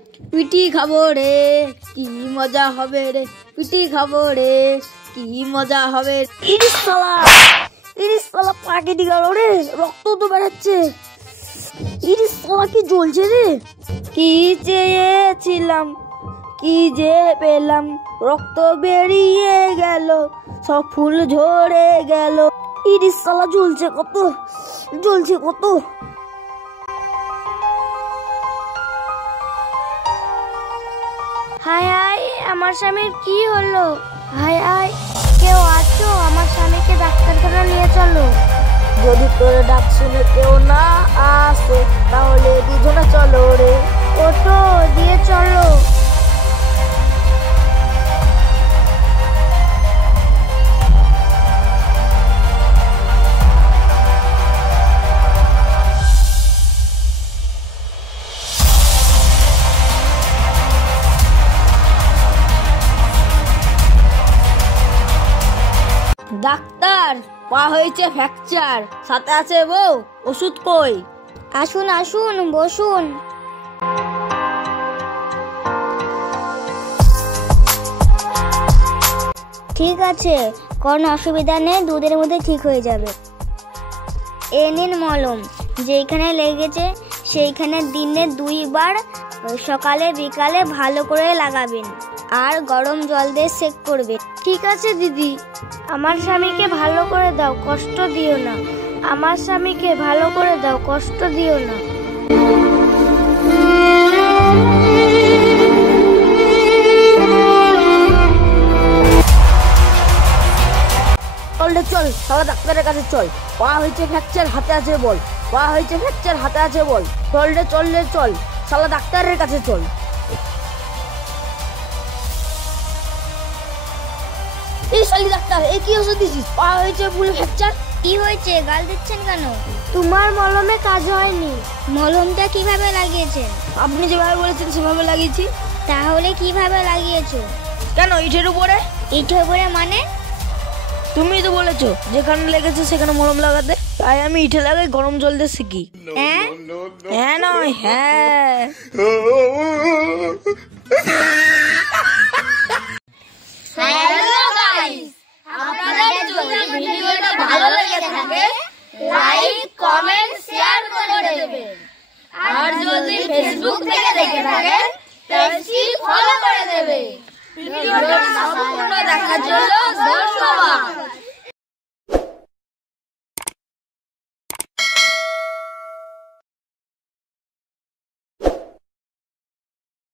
PT খাবো রে, কি মজা হবে রে, পিটি খাবো রে, কি মজা হবে। ইরিশ শালা পা কেটে গেল রে, রক্ত তো বেরোচ্ছে। ইরিশ শালা কি জ্বলছে রে। কি চেয়েছিলাম, কি যে পেলাম, রক্ত বেরিয়ে গেল, সব ফুল ঝরে গেল। ইরিশ শালা জ্বলছে কত, জ্বলছে কত। হায় হায়, আমার স্বামীর কি হলো? হায় হায়, কেউ আছো? আমার স্বামীকে ডাক্তারখানা নিয়ে চলো। যদি তোর ডাক শুনে কেউ না আসে, তাহলে দুজনে চলো রে। ওটো দিয়ে চলো। ডাক্তার, পা হয়েছে ফ্র্যাকচার, সাথে আছে বউ, ওষুধ কই? আসুন আসুন, বসুন। ঠিক আছে, কোনো অসুবিধা নেই, দুধের মধ্যে ঠিক হয়ে যাবে। এ নিন মলম, যেইখানে লেগেছে সেইখানে দিনে 2 বার সকালে বিকালে ভালো করে লাগাবেন, আর গরম জল দিয়ে সেক করবে। ঠিক আছে দিদি। আমার স্বামীকে ভালো করে দাও, কষ্ট দিও না। আমার স্বামীকে ভালো করে দাও, কষ্ট দিও না। চল, শালা ডাক্তারের কাছে চল। পা হয়েছে ফ্র্যাকচার, হাতে আছে বল। পা হয়েছে ফ্র্যাকচার, হাতে আছে বল। চল রে, চল, শালা ডাক্তারের কাছে চল। এই শালি ডাক্তার, এ কি ওষুধ দিছিস? পা হয়েছে ফুলে ফ্র্যাকচার। কি হয়েছে, গাল দিচ্ছেন কেন? তোমার মলমে কাজ হয়নি। মলমটা কিভাবে লাগিয়েছেন? আপনি যেভাবে বলেছেন সেভাবে লাগিয়েছি। তাহলে কিভাবে লাগিয়েছো? কেন, ইটের উপরে? ইটের উপরে মানে? তুমি তো বলেছো যেখানে লেগেছে সেখানে মলম লাগাতে, তাই আমি ইটে লাগাই, গরম জল দিয়ে শিখি। হ্যাঁ হ্যাঁ নয় হ্যাঁ। হ্যালো গাইস, আপনাদের যদি ভিডিওটা ভালো লেগে থাকে লাইক কমেন্ট শেয়ার করে দেবেন, আর যদি ফেসবুক থেকে দেখে থাকেন পেজটি ফলো করে দেবেন। ভিডিওটা সম্পূর্ণ দেখার জন্য ধন্যবাদ।